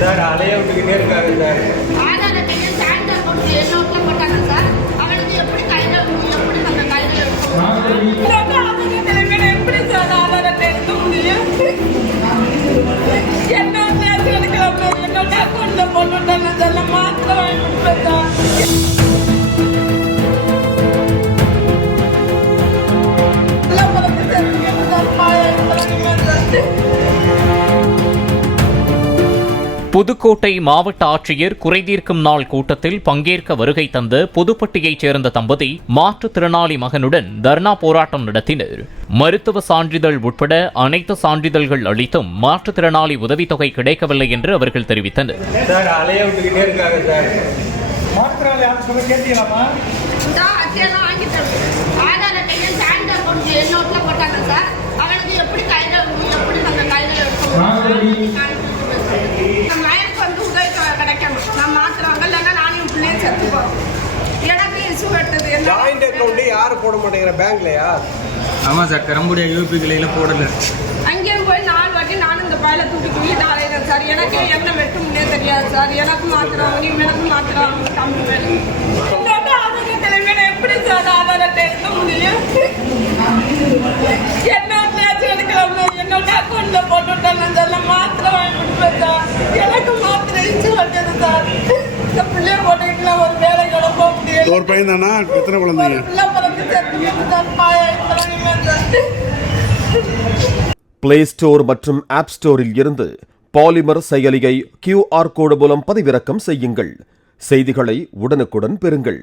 Sir அலைய விட்டுக்கிட்டே இருக்காங்க சார். ஆதார் அட்டையை சான்றிதழ் கொண்டு நோட்டில் போட்டாங்க சார். அவளுக்கு எப்படி கையில் எப்படி நம்ம கையில் எப்படி சார் ஆதார் அட்டை எடுக்க முடியும்? என்னோட எடுக்கலாம் என்னோட அக்கௌண்ட்ல போட்டுட்டாங்க சார். மாத்திரை வாங்கி கொடுப்பேன் சார். புதுக்கோட்டை மாவட்ட ஆட்சியர் குறைதீர்க்கும் நாள் கூட்டத்தில் பங்கேற்க வருகை தந்த புதுப்பட்டியைச் சேர்ந்த தம்பதி மாற்றுத்திறனாளி மகனுடன் தர்ணா போராட்டம் நடத்தினர். மருத்துவ சான்றிதழ் உட்பட அனைத்து சான்றிதழ்கள் அளித்தும் மாற்றுத்திறனாளி உதவித்தொகை கிடைக்கவில்லை என்று அவர்கள் தெரிவித்தனர். சார் அலைய விட்டுக்கிட்டே இருக்காங்க சார். ஆதார் அட்டையை சான்றிதழ் கொண்டு நோட்டில் போட்டாங்க சார். அவளுக்கு எப்படி கையில் எப்படி நம்ம கையில் எனக்கு வந்து உதவி கிடைக்கணும். நான் மாத்துறாங்க இல்லைன்னா நானும் பிள்ளையும் செத்துப்போம். எனக்கு இஷ்யூ எடுத்தது ஜாயிண்ட் அக்கௌண்ட் யாரும் போட மாட்டேங்கிற பேங்க்லையா? ஆமாம் சார், பெரம்புடைய யூபிகளில் போடல. அங்கேயும் போய் 4 வாட்டி நானும் இந்த பயில தூக்கி அலையிறேன் சார். எனக்கு என்ன வெட்டும்னே தெரியாது சார். எனக்கு மாத்துறாங்க, நீ எனக்கு மாத்துறாங்க. தம்பி வேணும் ஆரோக்கியத்தில் எப்படி சார் ஆதார் அட்டை எடுக்க முடியும்? என்னோட எடுக்கலாம் என்னோட அக்கௌண்ட்ல போட்டுட்டாங்க சார். மாத்திரை வாங்கி கொடுப்பேன் சார். எனக்கு மாத்திரை இஷ்யூ வந்தது சார். இந்த பிள்ளைய போட்டுக்கிட்டுலாம் ஒரு வேலை கூட போக முடியாது. ஒரு பையன் தானா? எத்தனை குழந்தைங்க? பிள்ளை பிறகு பிளே ஸ்டோர் மற்றும் ஆப் ஸ்டோரில் இருந்து பாலிமர் செயலியை QR கோடு மூலம் பதிவிறக்கம் செய்யுங்கள். செய்திகளை உடனுக்குடன் பெறுங்கள்.